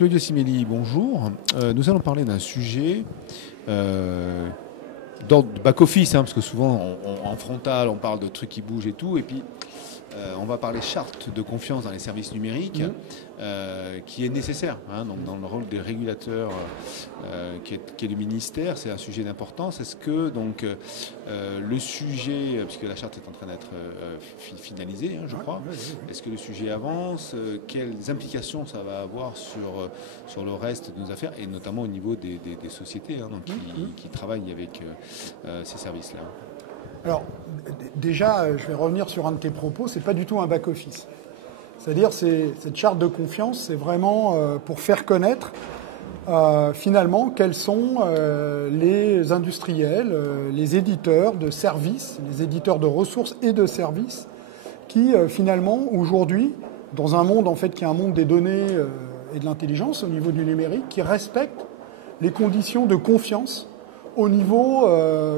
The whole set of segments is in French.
Claudio Simelli, bonjour. Nous allons parler d'un sujet d'ordre de back-office, parce que souvent en frontal on parle de trucs qui bougent et tout, et puis on va parler charte de confiance dans les services numériques, qui est nécessaire. Donc dans le rôle des régulateurs qui est du ministère, c'est un sujet d'importance. Est-ce que donc le sujet, puisque la charte est en train d'être finalisée, je crois, est-ce que le sujet avance? Quelles implications ça va avoir sur le reste de nos affaires, et notamment au niveau des sociétés qui travaillent avec ces services-là? Alors, déjà, je vais revenir sur un de tes propos, c'est pas du tout un back-office. C'est-à-dire, cette charte de confiance, c'est vraiment pour faire connaître, finalement, quels sont les industriels, les éditeurs de services, les éditeurs de ressources et de services, qui, finalement, aujourd'hui, dans un monde, en fait, qui est un monde des données et de l'intelligence au niveau du numérique, qui respectent les conditions de confiance au niveau,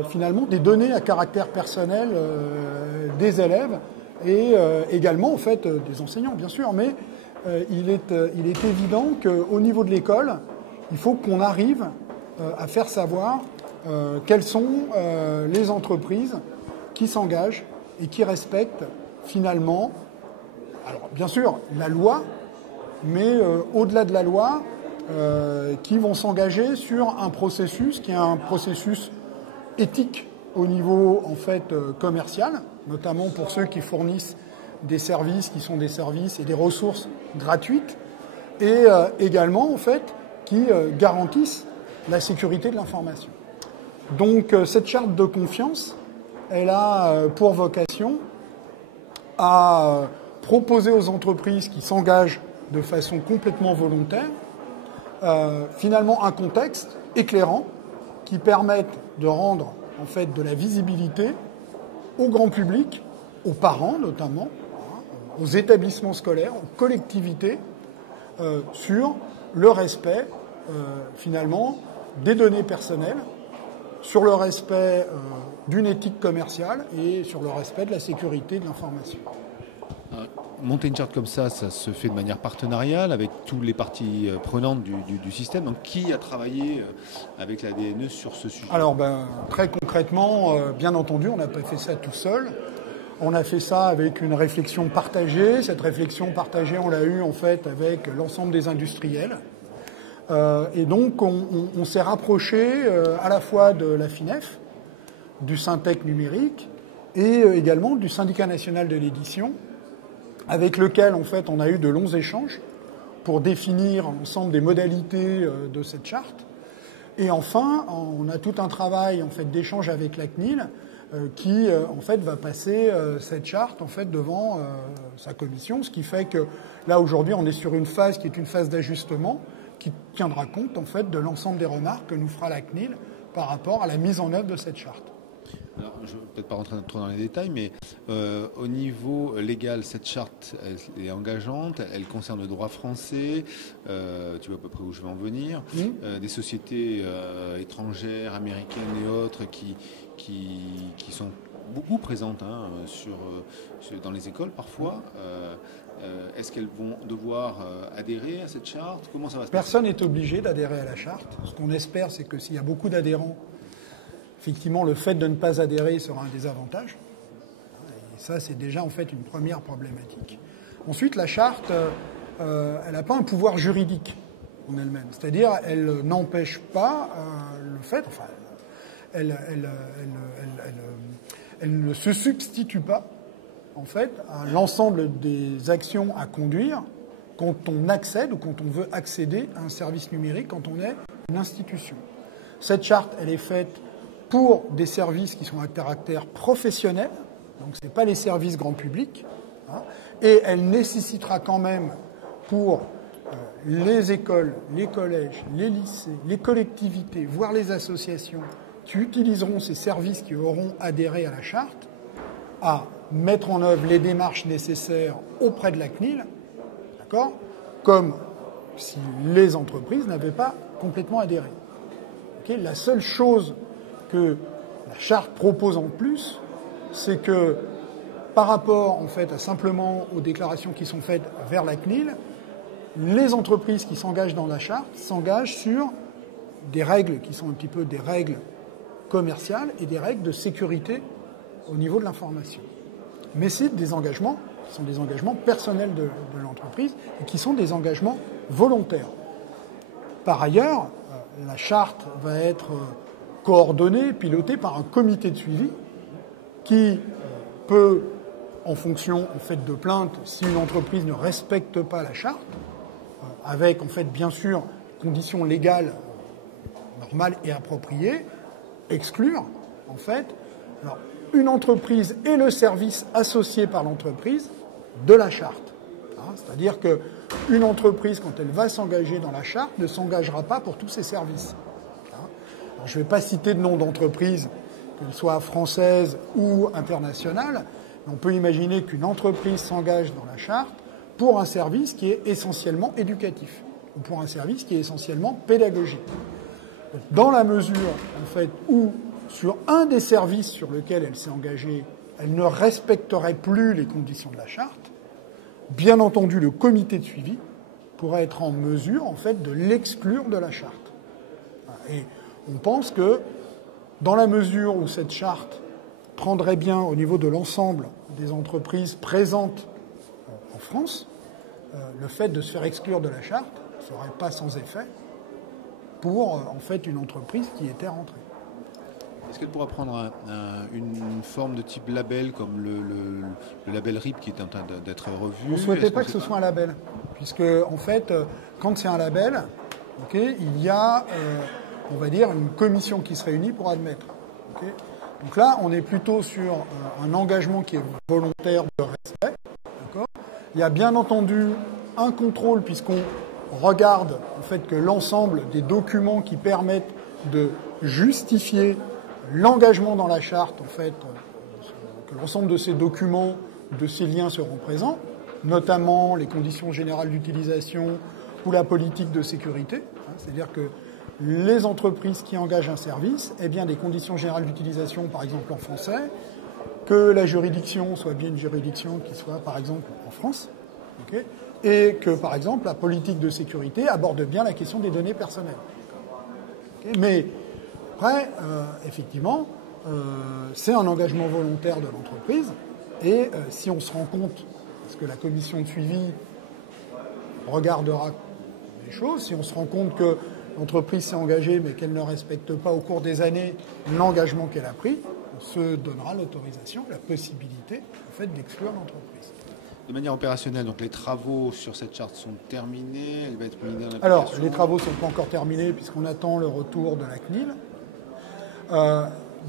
finalement, des données à caractère personnel des élèves et également, en fait, des enseignants, bien sûr. Mais il est évident qu'au niveau de l'école, il faut qu'on arrive à faire savoir quelles sont les entreprises qui s'engagent et qui respectent, finalement, alors, bien sûr, la loi, mais au-delà de la loi, qui vont s'engager sur un processus qui est un processus éthique au niveau en fait commercial, notamment pour ceux qui fournissent des services qui sont des services et des ressources gratuites, et également en fait qui garantissent la sécurité de l'information. Donc cette charte de confiance, elle a pour vocation à proposer aux entreprises qui s'engagent de façon complètement volontaire finalement un contexte éclairant qui permette de rendre en fait de la visibilité au grand public, aux parents notamment, aux établissements scolaires, aux collectivités, sur le respect finalement des données personnelles, sur le respect d'une éthique commerciale et sur le respect de la sécurité de l'information. Monter une charte comme ça se fait de manière partenariale avec toutes les parties prenantes du système. Donc, qui a travaillé avec la DNE sur ce sujet? Alors, très concrètement, bien entendu, on n'a pas fait ça tout seul. On a fait ça avec une réflexion partagée. Cette réflexion partagée, on l'a eue en fait avec l'ensemble des industriels. Et donc, on s'est rapproché à la fois de la FINEF, du Syntec numérique et également du Syndicat national de l'édition, avec lequel, en fait, on a eu de longs échanges pour définir l'ensemble des modalités de cette charte. Et enfin, on a tout un travail, en fait, d'échange avec la CNIL qui, en fait, va passer cette charte, en fait, devant sa commission, ce qui fait que, là, aujourd'hui, on est sur une phase qui est une phase d'ajustement qui tiendra compte, en fait, de l'ensemble des remarques que nous fera la CNIL par rapport à la mise en œuvre de cette charte. Alors, je ne vais peut-être pas rentrer trop dans les détails, mais au niveau légal, cette charte elle est engageante, elle concerne le droit français, tu vois à peu près où je vais en venir, des sociétés étrangères, américaines et autres qui sont beaucoup présentes dans les écoles parfois. Est-ce qu'elles vont devoir adhérer à cette charte? Comment ça va se passer? Personne n'est obligé d'adhérer à la charte. Ce qu'on espère, c'est que s'il y a beaucoup d'adhérents, effectivement, le fait de ne pas adhérer sera un désavantage. Et ça, c'est déjà en fait une première problématique. Ensuite, la charte, elle n'a pas un pouvoir juridique en elle-même. C'est-à-dire, elle n'empêche pas le fait, enfin, elle ne se substitue pas, en fait, à l'ensemble des actions à conduire quand on accède ou quand on veut accéder à un service numérique, quand on est une institution. Cette charte, elle est faite pour des services qui sont à caractère professionnel, donc ce n'est pas les services grand public, et elle nécessitera quand même pour les écoles, les collèges, les lycées, les collectivités, voire les associations qui utiliseront ces services qui auront adhéré à la charte, à mettre en œuvre les démarches nécessaires auprès de la CNIL, d'accord, comme si les entreprises n'avaient pas complètement adhéré. Okay, la seule chose que la charte propose en plus, c'est que par rapport en fait à simplement aux déclarations qui sont faites vers la CNIL, les entreprises qui s'engagent dans la charte s'engagent sur des règles qui sont un petit peu des règles commerciales et des règles de sécurité au niveau de l'information. Mais c'est des engagements qui sont des engagements personnels de l'entreprise et qui sont des engagements volontaires. Par ailleurs, la charte va être coordonnée, pilotée par un comité de suivi qui peut, en fonction en fait, de plainte, si une entreprise ne respecte pas la charte, avec en fait bien sûr conditions légales normales et appropriées, exclure en fait alors, une entreprise et le service associé par l'entreprise de la charte. C'est-à-dire qu'une entreprise, quand elle va s'engager dans la charte, ne s'engagera pas pour tous ses services. Alors, je ne vais pas citer de nom d'entreprise, qu'elle soit française ou internationale, mais on peut imaginer qu'une entreprise s'engage dans la charte pour un service qui est essentiellement éducatif, ou pour un service qui est essentiellement pédagogique. Dans la mesure, en fait, où sur un des services sur lequel elle s'est engagée, elle ne respecterait plus les conditions de la charte, bien entendu, le comité de suivi pourrait être en mesure, en fait, de l'exclure de la charte. Et on pense que, dans la mesure où cette charte prendrait bien au niveau de l'ensemble des entreprises présentes en France, le fait de se faire exclure de la charte ne serait pas sans effet pour, en fait, une entreprise qui était rentrée. Est-ce qu'elle pourra prendre une forme de type label comme le label RIP qui est en train d'être revu? On ne souhaitait pas que ce soit un label, puisque en fait, quand c'est un label, okay, il y a, on va dire, une commission qui se réunit pour admettre. Okay. Donc là, on est plutôt sur un engagement qui est volontaire de respect. Il y a bien entendu un contrôle, puisqu'on regarde en fait que l'ensemble des documents qui permettent de justifier l'engagement dans la charte, en fait, que l'ensemble de ces documents, de ces liens seront présents, notamment les conditions générales d'utilisation ou la politique de sécurité. C'est-à-dire que les entreprises qui engagent un service, eh bien, des conditions générales d'utilisation, par exemple en français, que la juridiction soit bien une juridiction qui soit, par exemple, en France, okay, et que, par exemple, la politique de sécurité aborde bien la question des données personnelles. Okay, mais après, effectivement, c'est un engagement volontaire de l'entreprise, et si on se rend compte, parce que la commission de suivi regardera les choses, si on se rend compte que l'entreprise s'est engagée mais qu'elle ne respecte pas au cours des années l'engagement qu'elle a pris, on se donnera l'autorisation, la possibilité en fait, d'exclure l'entreprise. De manière opérationnelle, donc les travaux sur cette charte sont terminés, elle va être mise en application. Alors, les travaux ne sont pas encore terminés puisqu'on attend le retour de la CNIL.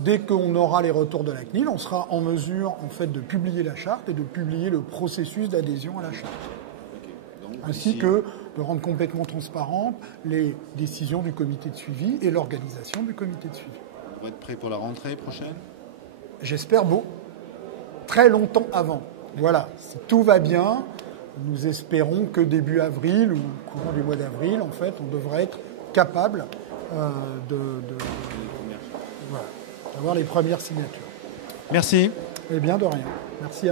Dès qu'on aura les retours de la CNIL, on sera en mesure en fait, de publier la charte et de publier le processus d'adhésion à la charte. Okay. Donc, ainsi que de rendre complètement transparentes les décisions du comité de suivi et l'organisation du comité de suivi. On va être prêt pour la rentrée prochaine? J'espère très longtemps avant. Voilà, si tout va bien, nous espérons que début avril ou courant du mois d'avril, en fait, on devrait être capable d'avoir les premières signatures. Merci. Eh bien, de rien. Merci à vous.